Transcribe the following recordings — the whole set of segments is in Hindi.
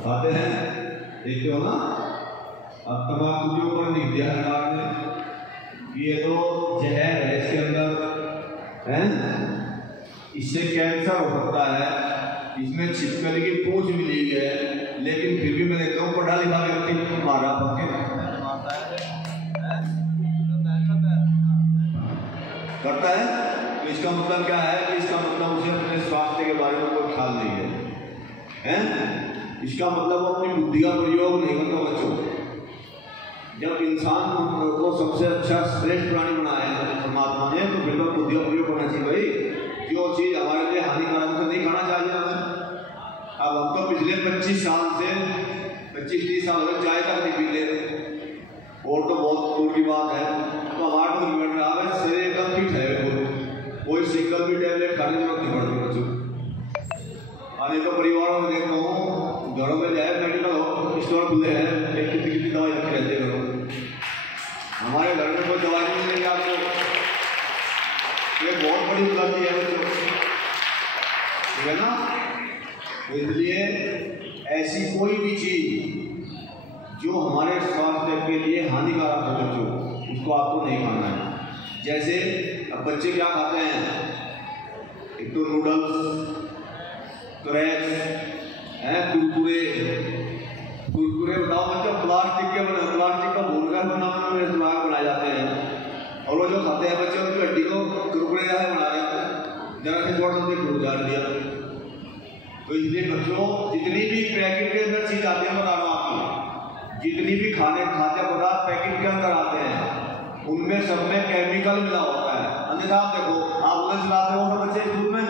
खाते हैं, देखते हो ना। अब तंबाकू के ऊपर लिख दिया सरकार ने कि ये तो जहर है इसके अंदर है, इससे कैंसर हो सकता है, इसमें छिपकली की पूंछ मिली है, लेकिन फिर भी मैं देखता हूँ पढ़ा लिखा व्यक्ति मारा करता है। तो इसका मतलब क्या है कि इसका मतलब उसे अपने स्वास्थ्य के बारे में कोई ख्याल नहीं है, इसका मतलब वो अपनी बुद्धि का प्रयोग नहीं करता। बच्चों, जब इंसान को सबसे अच्छा श्रेष्ठ प्राणी बनाया है परमात्मा ने, तो फिर तो बुद्धि का प्रयोग करना चाहिए भाई। जो चीज़ हमारे लिए हानिकारक है नहीं खाना चाहिए हमें। अब हम तो पिछले 25 साल से 25-30 साल में चाय तक नहीं पीते, और तो बहुत दूर की बात है। तो हमारा तो रिमेंड रहा है, शरीर एकदम फिट है, कोई सिंगल भी टैबलेट खाने की जरूरत नहीं पड़ती बच्चों। अनेक तो परिवारों में देखता हूँ, घरों में जाए मेडिकल स्टोर खुले हैं, एक कितनी दवाई रखी रहती है घरों। हमारे घर में कोई दवाई नहीं मिलेगी आपको, ये बहुत बड़ी उपलब्धि है बच्चों, ठीक है ना। तो इसलिए ऐसी कोई भी चीज जो हमारे स्वास्थ्य के लिए हानिकारक है बच्चों, उसको आपको नहीं खाना है। जैसे अब बच्चे क्या खाते हैं, एक तो नूडल्स, क्रैक्स, कुरकुरे बताओ बच्चों, प्लास्टिक का भूनकर बनाए जाते हैं। और वो जो खाते हैं बच्चे उनकी हड्डी को कुरकुरे बना रहे हैं, जरा से थोड़ा सा टूट डाल दिया। तो इसलिए बच्चों, जितनी भी पैकेट के अंदर चीज आती है, बता रहा हूँ आपको, जितनी भी खाद्य पदार्थ पैकेट के अंदर आते हैं, उनमें सब में केमिकल मिला होता है। अन्यथा आप देखो, आप लंच लाते हो तो बच्चे स्कूल में,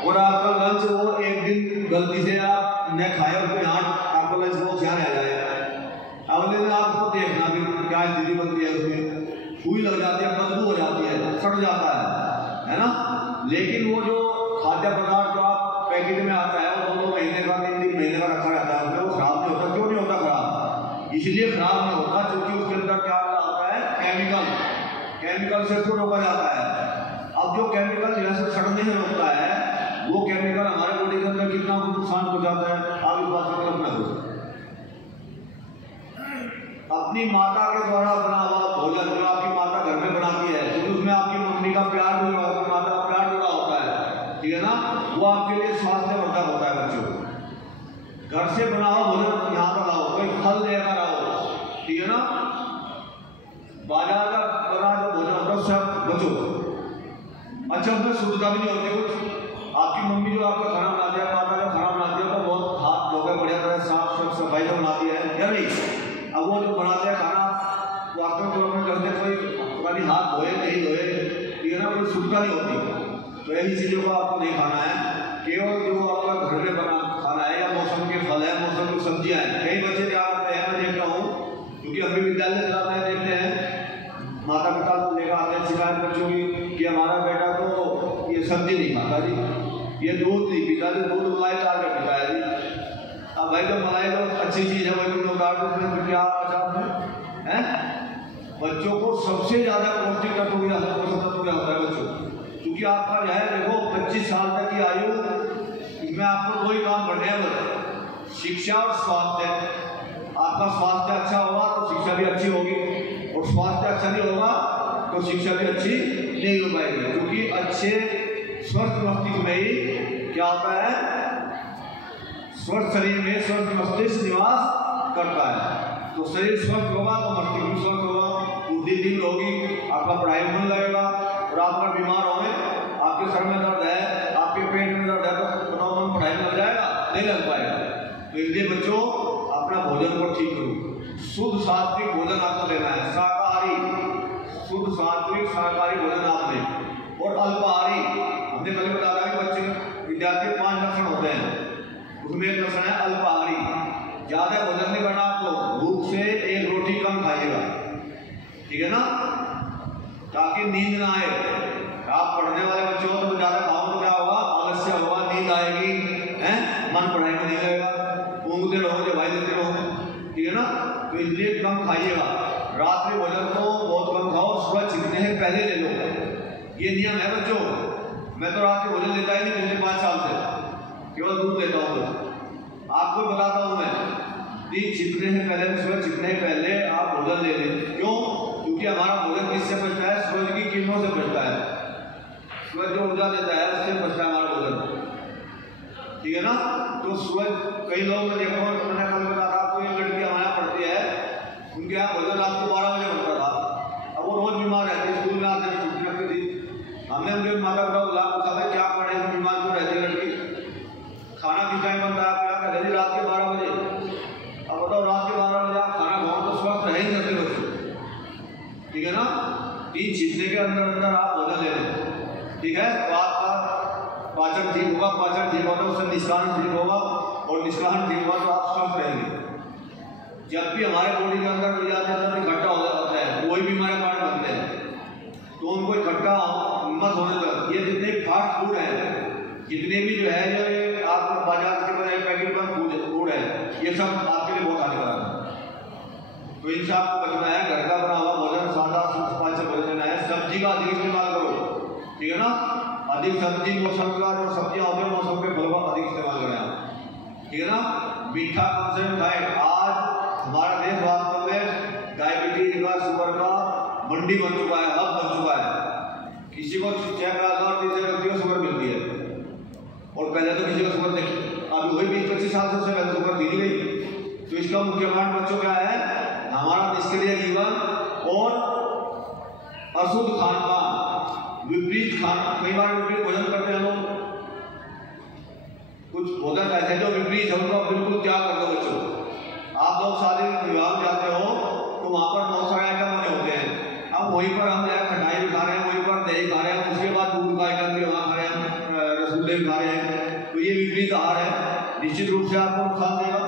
और आपका लंच वो एक दिन गलती से आप न खाए और कोई आपका लंच बॉक्स यहाँ रह जाए, अगले दिन आपको देखना कि क्या स्थिति बनती है, उसमें सुई लग जाती है, बदबू हो जाती है, सड़ जाता है ना। लेकिन वो जो खाद्य पदार्थ जो आप पैकेट में आता है, वो 2 महीने का 3 महीने का रखा रहता है, उसमें वो खराब नहीं होता। क्यों नहीं होता खराब? इसलिए खराब नहीं होता क्योंकि उसके अंदर क्या आता है, केमिकल से उसको रोका जाता है। अब जो केमिकल जैसे सड़ने से रोकता है, वो केमिकल हमारे बॉडी के अंदर कितना नुकसान पहुंचाता है, आप इस बात की कल्पना करो। अपनी माता के द्वारा बना हुआ भोजन जो आपकी माता घर में बनाती है, क्योंकि उसमें आपकी मम्मी का प्यार जुड़ा, आपकी माता का प्यार जुड़ा होता है, ठीक है ना, वो आपके लिए स्वास्थ्यवर्धक होता है बच्चों। घर से बना हुआ भोजन यहाँ पर लाओ, कोई फल लेकर आओ, ठीक है ना। बाजार का बना जो भोजन होता है सब बचो। अच्छा, उसमें शुद्धता भी नहीं होती कुछ। आपकी मम्मी जो आपका खाना बनाती है, माता जो खाना बनाती है, तो बहुत हाथ धोकर बढ़िया तरह साफ सफाई से बनाती है या नहीं। अब वो जो बनाते हैं खाना, वास्तव में करते कोई खाली हाथ धोए नहीं धोए, ठीक है ना, कोई शुद्धता नहीं होती। तो ऐसी चीज़ों को आपको नहीं खाना है। केवल जो आपका घर में बना खाना है, या मौसम के फल है, मौसम की सब्जियाँ हैं। कई बच्चे क्या करते हैं, मैं देखता हूँ, क्योंकि अभी विद्यालय चलाते हैं, देखते हैं माता पिता लेकर आते हैं शिकायत बच्चों की कि हमारा बेटा तो ये सब्जी नहीं खाता जी, ये दूध नहीं पीता जी, दूध मलाई डाल कर पीता है जी। अब भाई तो मलाई तो अच्छी चीज़ है, भाई तुम डाल उसमें क्या है। बच्चों को सबसे ज़्यादा पौष्टिक तत्व क्या होता है बच्चों, क्योंकि आपका जो है देखो 25 साल तक की आयु, इसमें आपको 2 ही काम बढ़ने हैं, शिक्षा और स्वास्थ्य। आपका स्वास्थ्य अच्छा होगा तो शिक्षा भी अच्छी होगी, और स्वास्थ्य अच्छा नहीं होगा तो शिक्षा भी अच्छी नहीं हो पाएगी। क्योंकि अच्छे स्वस्थ मस्तिष्क में ही क्या होता है, स्वस्थ शरीर में स्वस्थ मस्तिष्क निवास करता है। तो शरीर स्वस्थ होगा तो मस्तिष्क भी स्वस्थ होगा, बुद्धि तीव्र होगी, आपका पढ़ाई में मन लगेगा। और आप अगर बीमार होंगे, आपके सर में दर्द है, आपके पेट में दर्द है, तो मन पढ़ाई में लग जाएगा? नहीं लग पाएगा। तो इसलिए बच्चों, अपना भोजन को ठीक करो। शुद्ध सात्विक भोजन आपको लेना है, शाकाहारी, शुद्ध सात्विक शाकाहारी भोजन आप लें। और अल्पाहारी, हमने पहले बताया कि बच्चे विद्यार्थी 5 लक्षण होते हैं, उसमें एक लक्षण है अल्पाहारी। ज्यादा भोजन नहीं करना आपको, भूख से 1 रोटी कम खाइएगा, ठीक है ना, ताकि नींद ना आए। आप पढ़ने वाले बच्चों को तो ज्यादा खाओ तो क्या होगा, आलस्य होगा, नींद आएगी, मन पढ़ाई में नहीं लगेगा, ऊँगते रहोगे, भाई देते रहोगे, ठीक है ना। तो इसलिए कम खाइएगा। रात्रि भोजन को बहुत कम खाओ, सुबह छिपने से पहले ले लो, ये नियम है बच्चों। मैं तो रात्रि भोजन लेता ही नहीं, पिछले 5 साल से केवल दूध लेता हूँ। आपको बताता हूँ मैं, दिन छिपने से पहले, सूरज छिपने से पहले आप भोजन ले लें। क्यों? क्योंकि हमारा भोजन किससे बचता है? सूरज की किरणों से बचता है। सूरज जो ऊर्जा देता है उससे बचता है हमारा भोजन, ठीक है ना। तो सूरज, कई लोग मैं देखो, मैंने कल बताया था आपको, एक लड़की हमारे पढ़ती है, उनके यहाँ भोजन रात को 12 बजे बनता था। अब वो रोज बीमार रहती है, स्कूल में आते हैं छुट्टी रखती थी। हमने उनके माता पिता को पूछा था क्या पढ़े, बीमार क्यों रहती है लड़की, खाना किस टाइम बनता है आपका? कहते रात के 12 बजे। अब बताओ रात के 12 बजे आप खाना खाओ तो स्वस्थ रह ही सकते बच्चे, ठीक है ना। तीन छिपने के अंदर अंदर आप भोजन ले लें, ठीक है। तो आपका पाचन ठीक होगा, पाचन ठीक होगा तो उससे निष्कासन ठीक होगा, और निष्कासन ठीक होगा तो आप स्वस्थ रहेंगे। जब भी हमारे बॉडी के अंदर कोई जाते हैं इकट्ठा हो जाता है, कोई भी हमारे पार्ट बनते हैं तो उनको इकट्ठा मत होने दो। ये जितने फास्ट फूड है, जितने भी जो है जो आपको बाजार के बजाय पैकेट पर फूड है, ये सब आपके लिए बहुत हानिकारक है। तो इनसे आपको बचना है। घर का बना हुआ भोजन, सादा पाचक भोजन है। सब्जी का अधिक इस्तेमाल करो, ठीक है ना। अधिक सब्जी, मौसम का जो सब्जियां होती है मौसम के फलों का अधिक इस्तेमाल करें आप, ठीक है ना। मीठा कम से कम खाएं। आज हमारा देश वास्तव में डायबिटीज का, शुगर का मंडी बन चुका है, हब बन चुका है। किसी को चेक कराता और तीसरे व्यक्ति को शुगर मिलती है, और पहले तो किसी को शुगर देखी, अभी वही 20-25 साल से पहले शुगर दी गई। तो इसका मुख्य कारण बच्चों क्या है? हमारा निष्क्रिय जीवन और अशुद्ध खान पान, विपरीत खाना। कई बार विपरीत भोजन करते हैं लोग, कुछ भोजन ऐसे जो विपरीत है उनको बिल्कुल त्याग कर दो बच्चों। आप लोग शादी विवाह में जाते हो तो वहाँ पर बहुत सारे आइटम बने होते हैं। अब वहीं पर हम खटाई भी खा रहे हैं, वहीं पर दही खा रहे हैं, उसके बाद दूध का आइटम भी वहाँ खा रहे हैं, रसगुल्ले भी खा रहे हैं। तो ये विपरीत आहार है, निश्चित रूप से आपको नुकसान देगा।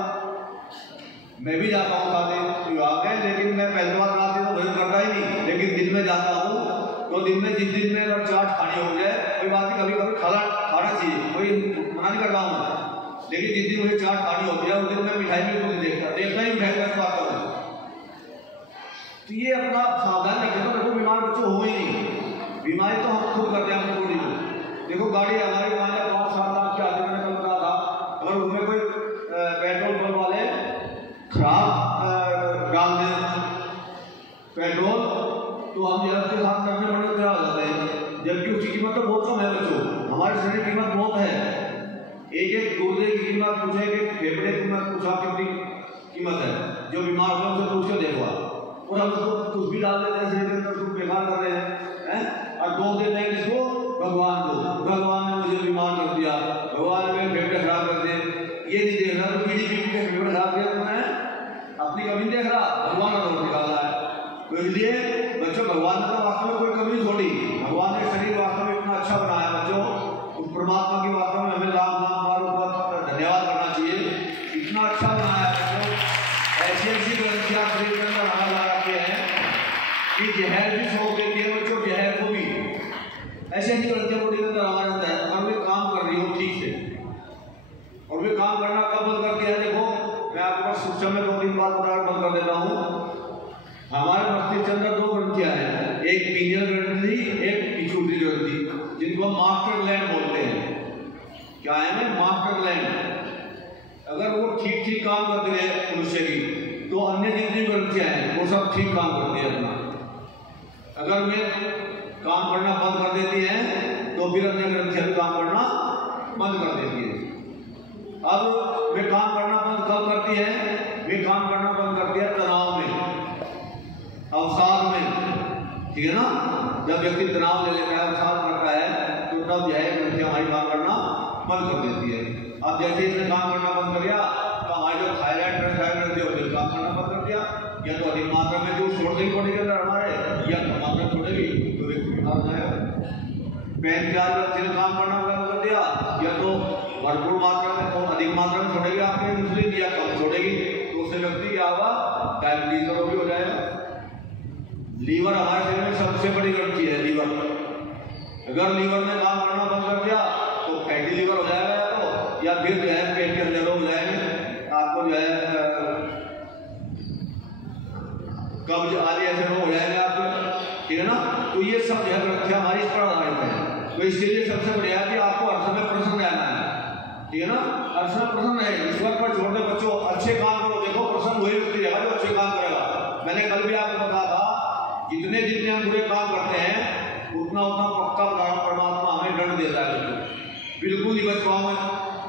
मैं भी जाता हूँ शादी विवाह में, लेकिन मैं पहली बार रात तो भोजन करता ही नहीं, लेकिन दिन में जाता हूँ तो दिन में, जिस दिन में अगर चाट खानी हो जाए कोई बात नहीं, कभी कभी खाना चाहिए, कोई मना नहीं कर रहा हूँ, लेकिन जिस दिन मुझे चाट खानी होती है उस दिन मैं मिठाई भी नहीं देखता ही मिठाई कर पाता हूँ। तो ये अपना सावधान रखें। तो देखो बीमार बच्चे हो ही नहीं, बीमारी तो हम खुद करते हैं अपनी बॉडी को। देखो गाड़ी हमारी 5-7 लाख की आदमी ने कल कहा था, अगर उसमें कोई पेट्रोल पंप वाले खराब डाल दें पेट्रोल तो हम उसके साथ करने बड़े तैयार हो जाते हैं, जबकि उसकी कीमत तो बहुत कम है बच्चों। हमारे शरीर की कीमत बहुत है। एक गुर्दे की कीमत पूछे, एक फेफड़े की कीमत पूछा, कितनी कीमत है। जो बीमार हो उनसे पूछ के देखो, और हम उसको कुछ भी डाल देते हैं शरीर के अंदर, उसको बेकार कर रहे हैं, और दोष देते हैं किसको? भगवान को। भगवान ने मुझे बीमार कर दिया, भगवान ने मेरे फेफड़े खराब कर दिए। ये नहीं देख रहा तो पीढ़ी के फेफड़े खराब किया तुमने, अपनी कमी देख रहा, भगवान का दोष निकाल रहा है। तो इसलिए बच्चों, भगवान ने तो वास्तव में कोई कमी छोड़ी, भगवान ने शरीर वास्तव में इतना अच्छा बनाया बच्चों। उस परमात्मा की वास्तव में हमें लाख धन्यवाद करना चाहिए, इतना अच्छा बनाया है। ऐसी ऐसी ग्रंथियां शरीर के अंदर हमारे लगाते हैं कि जहर भी छोड़ देती है बच्चों, जहर को भी। ऐसी ऐसी ग्रंथियां बॉडी के अंदर हमारे अंदर है, और वे काम कर रही हो ठीक से। और वे काम करना कब बंद करती है? देखो मैं आपको सूक्ष्म में 2-3 बात बताकर बंद कर देता हूँ। हमारे मस्तिष्क के अंदर 2 ग्रंथियां हैं, एक पीनियल ग्रंथि, एक पिट्यूटरी ग्रंथि, जिनको हम मास्टर ग्लैंड बोलते हैं। क्या है? Master gland. अगर वो ठीक ठीक काम करते रहे मनुष्य की, तो अन्य जितनी ग्रंथियां हैं वो सब ठीक काम करती है अपना। अगर वे काम करना बंद कर देती हैं तो फिर अन्य ग्रंथियां भी काम करना बंद कर देती है। अब वे काम करना बंद कब करती है? वे काम करना बंद करती है तनाव में, अवसाद में, ठीक है ना। जब व्यक्ति तनाव ले लेता है, अवसाद करता है, तो तब जो है ग्रंथियां हमारी काम करना बंद कर देती है। अब जैसे इसने काम करना बंद कर दिया तो हमारी जो थायराइड ग्रंथि होती है काम करना बंद कर दिया, या तो अधिक मात्रा में जो छोड़ देगी बॉडी के अंदर हमारे, या कम मात्रा छोड़ेगी तो व्यक्ति बीमार हो जाएगा। पैनक्रियाज ग्रंथि ने काम करना बंद कर दिया, या तो भरपूर मात्रा में तो अधिक मात्रा में छोड़ेगी आपके इंसुलिन, या कम छोड़ेगी तो उससे व्यक्ति क्या होगा? डायबिटीज का रोग भी हो जाएगा। लीवर हमारे शरीर में सबसे बड़ी ग्रंथि है, लीवर। अगर लीवर ने काम करना बंद कर दिया तो फैटी लीवर हो जाएगा, या फिर जो है पेट के अंदर हो जाएंगे, आपको जो है कब्ज आदि ऐसे रोग हो जाएंगे आपको, ठीक है ना। तो ये सब जो है ग्रंथियां हमारी इस पर आधारित है। तो इसके लिए सबसे बढ़िया है कि आपको हर समय प्रसन्न रहना है, ठीक है ना। हर समय प्रसन्न रहे, ईश्वर पर छोड़ दे बच्चों, अच्छे काम करो। देखो प्रसन्न नहीं बच पाऊंगा,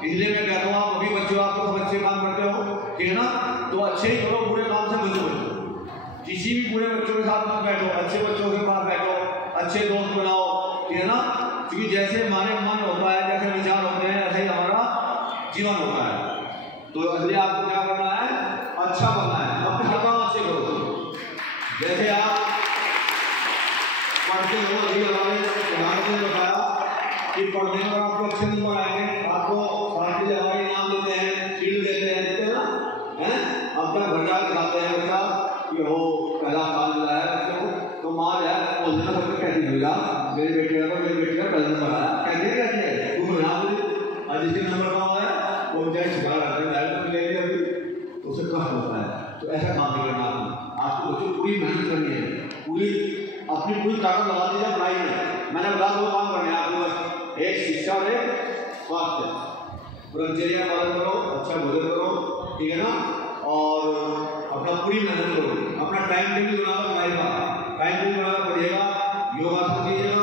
इसलिए मैं कहता हूँ आप अभी बच्चों, आप तो सब अच्छे काम करते हो, ठीक है ना, तो अच्छे ही करो, बुरे काम से बचो। किसी भी बुरे बच्चों के साथ मत बैठो, अच्छे बच्चों के पास बैठो, अच्छे दोस्त बनाओ, ठीक है ना, क्योंकि जैसे हमारे मन होता है, जैसे विचार होते हैं, ऐसे ही हमारा जीवन होता है। तो इसलिए आपको क्या करना है, अच्छा बनना है, अपने काम अच्छे करो। जैसे आप पढ़ते हो, अभी हमारे ने बताया कि पढ़ने पर आपको अच्छे नंबर आएंगे, आपको शास्त्री हमारे इनाम देते हैं, शील्ड देते हैं, देते हैं ना, हैं, अपना घर जाकर दिखाते हैं बच्चा कि हो पहला साल मिला है बच्चे को, तो माँ जो है बोल देना सबको कहती मिला, मेरी बेटी का पहले नंबर आया, कहती कहती है तुम यहाँ पर जिसके नंबर कम है वो चाहे छिपा करते हैं, ले लिया अभी तो उसे कष्ट होता है। तो ऐसा काम नहीं करना, आपको बच्चों पूरी मेहनत करनी है, पूरी अपनी पूरी ताकत लगा दीजिए पढ़ाई में। मैंने बता दो काम करने हैं आपको, बस एक शिक्षा और एक स्वास्थ्य, ब्रह्मचर्या पालन करो, अच्छा भोजन करो, ठीक है ना, और अपना पूरी मेहनत करो, अपना टाइम टेबल बनाओ, पढ़ाई का टाइम टेबल बनाना पड़ेगा, योगासन कीजिए,